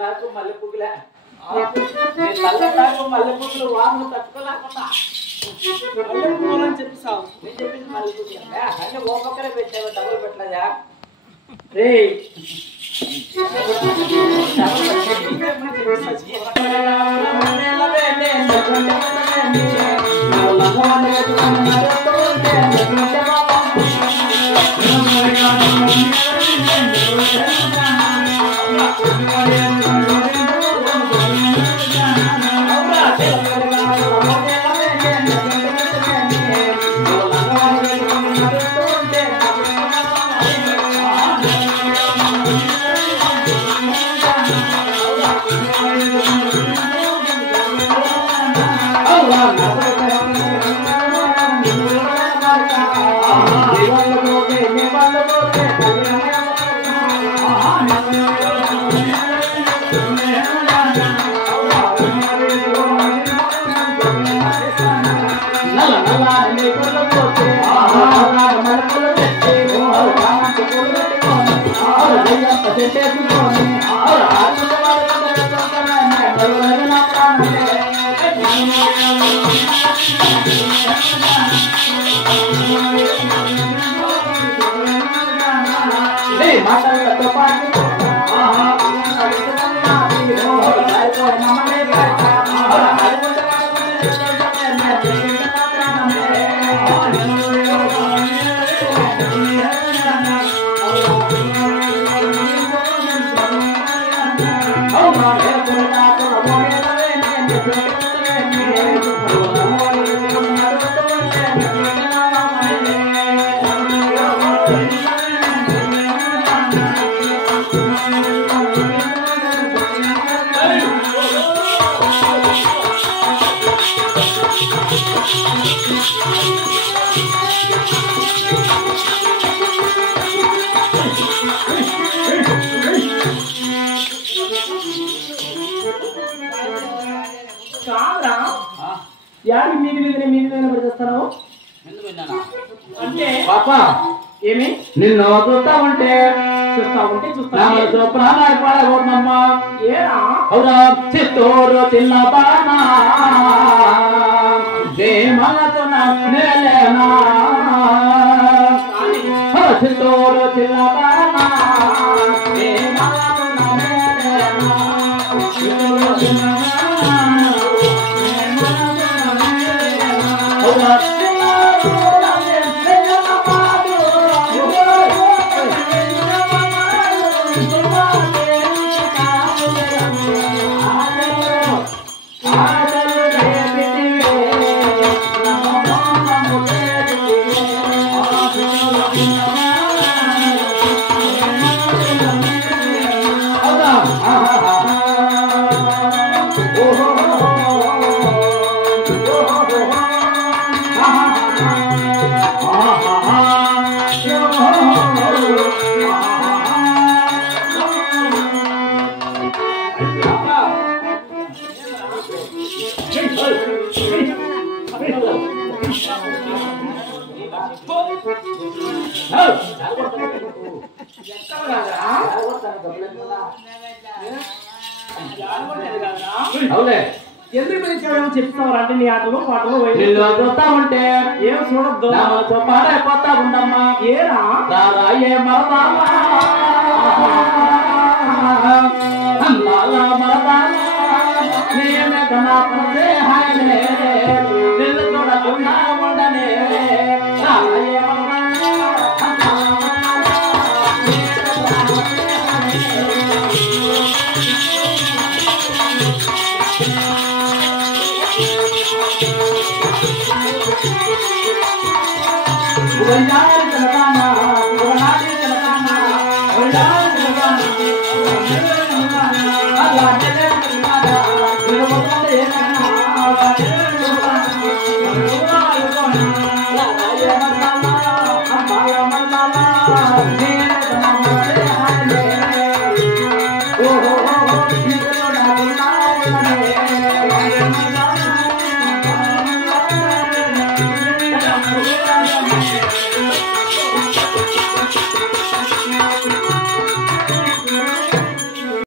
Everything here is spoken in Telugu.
నాకు మల్లెపువ్వులే నాకు మల్లెపువ్వులు వాసన తట్టుకోలేకుండా మల్లెపువ్వులు అని చెప్పిస్తావు. నేను చెప్పింది మల్లెపువ్వులు అన్నీ ఒక్కొక్కరే పెట్టావు, డబ్బులు పెట్టలేదా? రే నిన్ను చూస్తా ఉంటే ప్రాణాలు పాడకూడదమ్మా. అవునా చిత్తూరు చిన్న బాణా దేమలతో నేలేనా చిత్తూరు చిన్న బాణా దేమలతో నేలేనా అవునా ఎందుకు చెప్తావు అంటే నీ ఆటలు పాటలు చూస్తా ఉంటే ఏం చూడద్దు పాడైపోతా ఉండమ్మా. ఏరా ఏ నిన్ను చూడకుండా ఉండనే Oh నువ్వే రాని